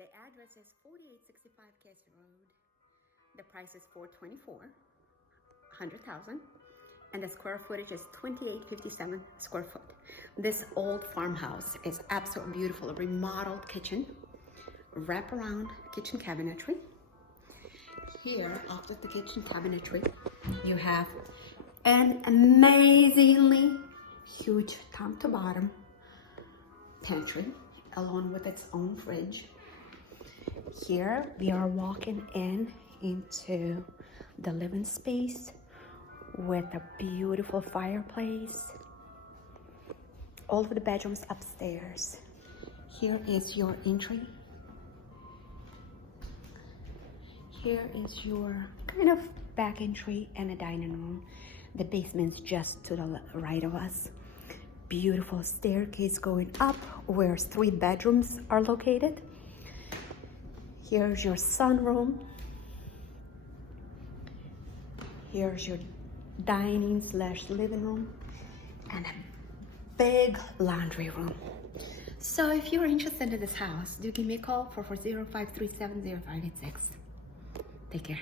The address is 4865 Casey Road. The price is $424,100,000, and the square footage is 2857 square foot. This old farmhouse is absolutely beautiful. A remodeled kitchen, wraparound kitchen cabinetry. Here, after the kitchen cabinetry, you have an amazingly huge top to bottom pantry, along with its own fridge. Here we are walking into the living space with a beautiful fireplace. All of the bedrooms upstairs. Here is your entry. Here is your kind of back entry and a dining room. The basement's just to the right of us. Beautiful staircase going up where 3 bedrooms are located. Here's your sunroom. Here's your dining / living room, and a big laundry room. So if you're interested in this house, do give me a call, 440-537-0586. Take care.